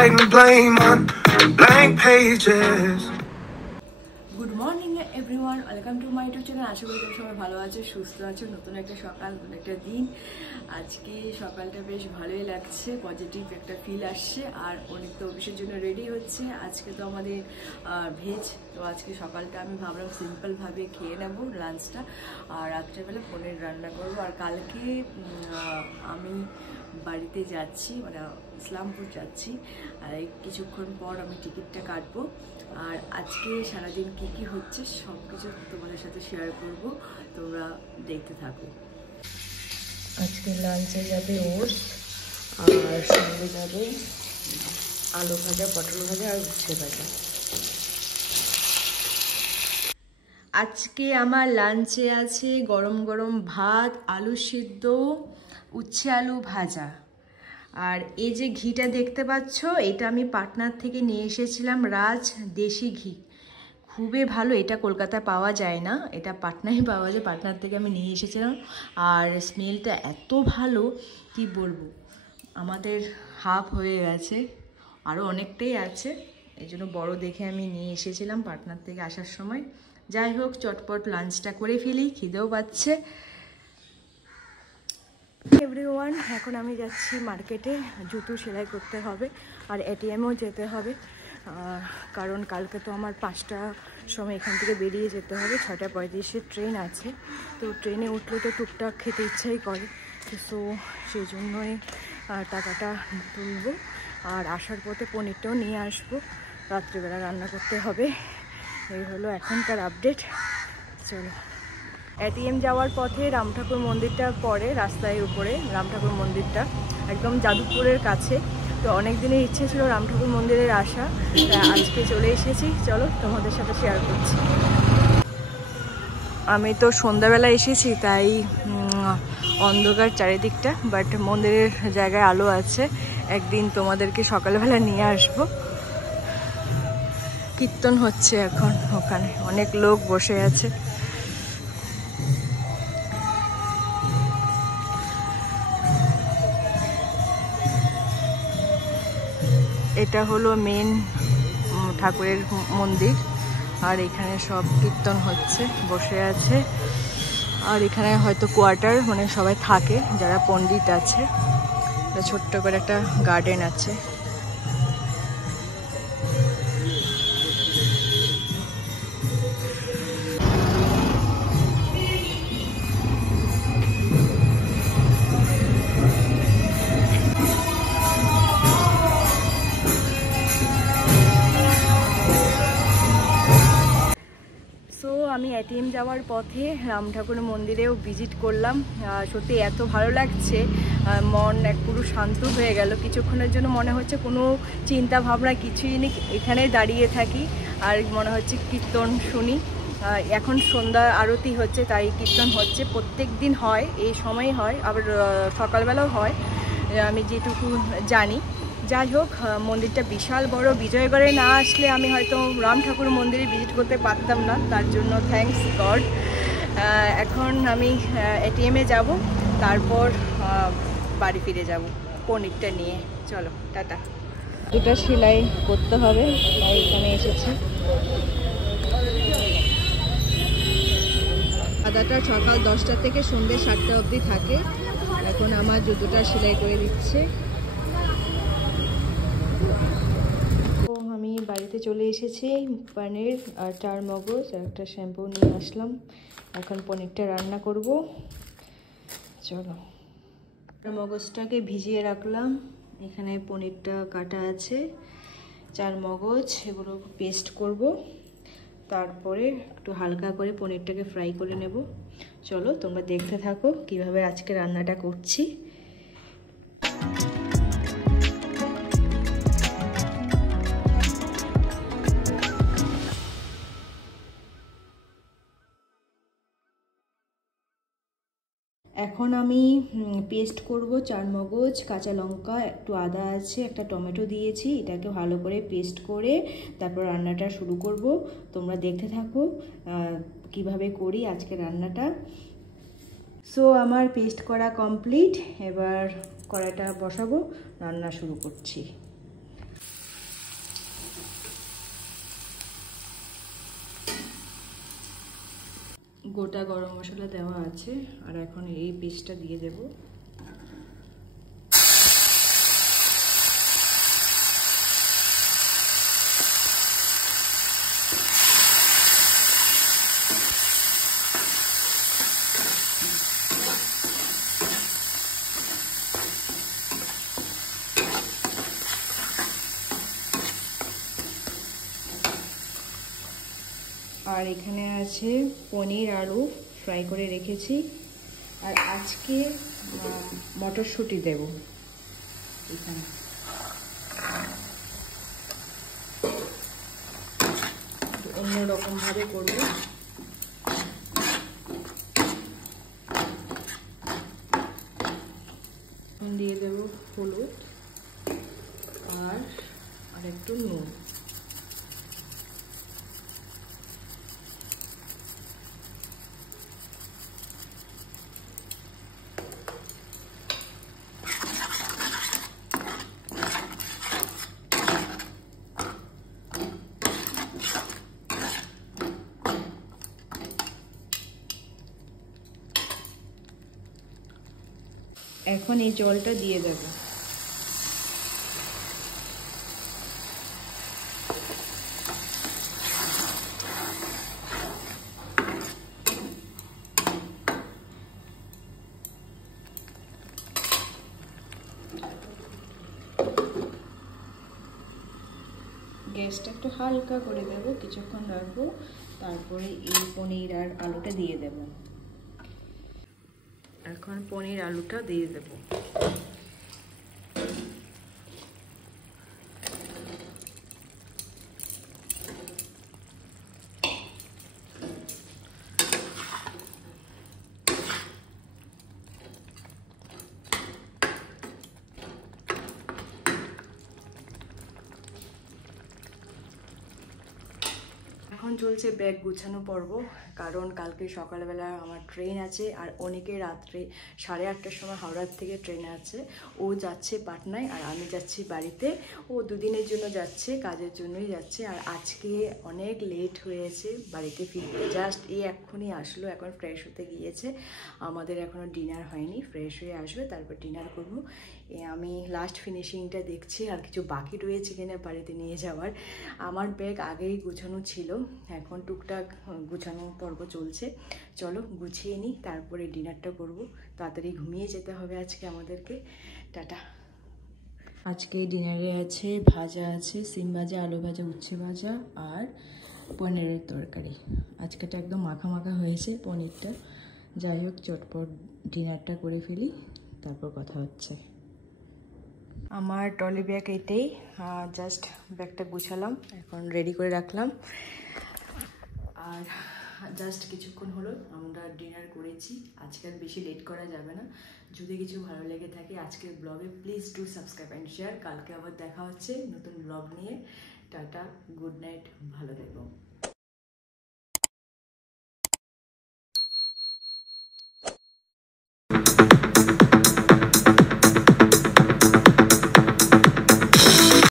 writing blame on blank pages. Good morning everyone, welcome to my YouTube channel. আশা করি তোমরা সবাই ভালো আছো, সুস্থ আছো। নতুন একটা সকাল, নতুন একটা দিন। আজকে সকালটা বেশ ভালোই লাগছে, পজিটিভ একটা ফিল আসছে। আর অনেক তো অফিসের জন্য রেডি হচ্ছে। আজকে তো আমাদের ভেজ, তো আজকে সকালটা আমি ভাবলাম সিম্পলভাবে খেয়ে নেবো লাঞ্চটা, আর রাত্রেবেলা পনির রান্না করবো। আর কালকে আমি বাড়িতে যাচ্ছি, মানে ইসলামপুর যাচ্ছি, আর কিছুক্ষণ পর আমি টিকিটটা কাটবো। আর আজকে সারাদিন কি কি হচ্ছে সব কিছু তোমাদের সাথে শেয়ার করব, তোমরা দেখতে থাকো। আজকে লাঞ্চে যাবে ওটস, আর সঙ্গে যাবে আলু ভাজা, পটল ভাজা আর উচ্ছে ভাজা। আজকে আমার লাঞ্চে আছে গরম গরম ভাত, আলু সিদ্ধ, উচ্ছে আলু ভাজা। আর এই যে ঘিটা দেখতে পাচ্ছ, এটা আমি পাটনার থেকে নিয়ে এসেছিলাম, রাজ দেশি ঘি। খুবই ভালো, এটা কলকাতায় পাওয়া যায় না, এটা পাটনায় পাওয়া যায়। পাটনার থেকে আমি নিয়ে এসেছিলাম, আর স্মেলটা এত ভালো কি বলবো। আমাদের হাফ হয়ে গেছে, আরও অনেকটাই আছে, এই জন্য বড়ো দেখে আমি নিয়ে এসেছিলাম পাটনার থেকে আসার সময়। যাই হোক, চটপট লাঞ্চটা করে ফেলি, খিদেও পাচ্ছে। এভরিওয়ান, এখন আমি যাচ্ছি মার্কেটে, জুতো সেলাই করতে হবে, আর এটিএমও যেতে হবে। কারণ কালকে তো আমার 5টার সময় এখান থেকে বেরিয়ে যেতে হবে, 6:35 ট্রেন আছে। তো ট্রেনে উঠলে তো টুকটাক খেতে ইচ্ছাই করে, তো সেই জন্যই টাকাটা তুলব। আর আসার পথে পনিরটাও নিয়ে আসবো, রাত্রিবেলা রান্না করতে হবে। এই হলো এখনকার আপডেট। চলো, এটিএম যাওয়ার পথে রামঠাকুর মন্দিরটা পড়ে, রাস্তায় উপরে রামঠাকুর মন্দিরটা একদম যাদবপুরের কাছে। তো অনেক দিনের ইচ্ছে ছিল রামঠাকুর মন্দিরের আসা, আজকে চলে এসেছি। চলো তোমাদের সাথে শেয়ার করছি। আমি তো সন্ধ্যাবেলা এসেছি, তাই অন্ধকার চারিদিকটা, বাট মন্দিরের জায়গায় আলো আছে। একদিন তোমাদেরকে সকালবেলা নিয়ে আসবো। কীর্তন হচ্ছে এখন, ওখানে অনেক লোক বসে আছে। এটা হলো মেন ঠাকুরের মন্দির, আর এখানে সব কীর্তন হচ্ছে, বসে আছে। আর এখানে হয়তো কোয়ার্টার, মানে সবাই থাকে যারা পণ্ডিত আছে। ছোট্ট করে একটা গার্ডেন আছে। আমি এটিএম যাওয়ার পথে রাম ঠাকুরের মন্দিরেও ভিজিট করলাম। সত্যি এত ভালো লাগছে, মন এক পুরো শান্ত হয়ে গেল। কিছুক্ষণের জন্য মনে হচ্ছে কোনো চিন্তা ভাবনা কিছুই নেই, এখানে দাঁড়িয়ে থাকি আর মনে হচ্ছে কীর্তন শুনি। এখন সন্ধ্যা আরতি হচ্ছে, তাই কীর্তন হচ্ছে। প্রত্যেক দিন হয়, এই সময় হয়, আবার সকালবেলাও হয়, আমি যেটুকু জানি। যাই হোক, মন্দিরটা বিশাল বড়। বিজয়গড়ে না আসলে আমি হয়তো রাম ঠাকুর মন্দিরে ভিজিট করতে পারতাম না, তার জন্য থ্যাঙ্কস গড। এখন আমি এটিএমে যাব, তারপর বাড়ি ফিরে যাব পনিরটা নিয়ে। চলো, টাটা। দুটা সেলাই করতে হবে, তাই এখানে এসেছি। আদাটা সকাল 10টা থেকে সন্ধ্যে 7টা অবধি থাকে। এখন আমার জুতোটা সেলাই করে দিচ্ছে। আমি বাড়িতে চলে এসেছি, পনির আর 4 মগজ আর একটা শ্যাম্পু নিয়ে আসলাম। এখন পনিরটা রান্না করব। চলো, মগজটাকে ভিজিয়ে রাখলাম, এখানে পনিরটা কাটা আছে। 4 মগজ, এগুলো পেস্ট করব, তারপরে একটু হালকা করে পনিরটাকে ফ্রাই করে নেব। চলো তোমরা দেখতে থাকো কিভাবে আজকে রান্নাটা করছি। এখন আমি পেস্ট করব 4 মগজ, কাঁচা লঙ্কা, একটু আদা আছে, একটা টমেটো দিয়েছি। এটাকে ভালো করে পেস্ট করে তারপর রান্নাটা শুরু করব। তোমরা দেখতে থাকো কিভাবে করি আজকে রান্নাটা। সো আমার পেস্ট করা কমপ্লিট, এবার কড়াইটা বসাবো, রান্না শুরু করছি। গোটা গরম মশলা দেওয়া আছে, আর এখন এই পেস্টটা দিয়ে দেব। আর এখানে আছে পনির আলু ফ্রাই করে রেখেছি, আর আজকে মটরশুঁটি দেব এখানে। অন্যরকমভাবে করব। দিয়ে দেব হলুদ আর একটু নুন। এখন এই জলটা দিয়ে দেব। গ্যাসটা একটু হালকা করে দেব, কিছুক্ষণ রাখবো, তারপরে এই পনির আর আলুটা দিয়ে দেব। এখন পনির আলুটা দিয়ে দেব। এখন চলছে ব্যাগ গুছানো পর্ব, কারণ কালকে সকালবেলা আমার ট্রেন আছে, আর অনেকে রাত্রে 8:30টার সময় হাওড়ার থেকে ট্রেন আছে। ও যাচ্ছে পাটনায় আর আমি যাচ্ছি বাড়িতে। ও দুদিনের জন্য যাচ্ছে, কাজের জন্যই যাচ্ছে। আর আজকে অনেক লেট হয়েছে বাড়িতে ফিরতে, জাস্ট এক্ষুনি আসলো, এখন ফ্রেশ হতে গিয়েছে। আমাদের এখনও ডিনার হয়নি, ফ্রেশ হয়ে আসবে তারপর ডিনার করব। আমি লাস্ট ফিনিশিংটা দেখছি, আর কিছু বাকি রয়েছে কিনা বাড়িতে নিয়ে যাওয়ার। আমার ব্যাগ আগেই গুছানো ছিল, এখন টুকটাক গুছানো পর্ব চলছে। চলো গুছিয়ে নিই, তারপরে ডিনারটা করব। তাড়াতাড়ি ঘুমিয়ে যেতে হবে আজকে আমাদেরকে। টাটা। আজকে ডিনারে আছে ভাজা, আছে সিম ভাজা, আলু ভাজা, উচ্ছে ভাজা আর পনিরের তরকারি। আজকেটা একদম মাখা মাখা হয়েছে পনিরটা। যাই হোক, চটপট ডিনারটা করে ফেলি, তারপর কথা হচ্ছে। আমার ট্রলি ব্যাগ এটাই, জাস্ট ব্যাগটা গুছালাম, এখন রেডি করে রাখলাম। আর জাস্ট কিছুক্ষণ হলো আমরা ডিনার করেছি। আজকে আর বেশি লেট করা যাবে না। যদি কিছু ভালো লেগে থাকে আজকের ব্লগে, please do subscribe and share. কালকে আবার দেখা হচ্ছে নতুন ব্লগ নিয়ে। টাটা, গুড নাইট, ভালো থেকো।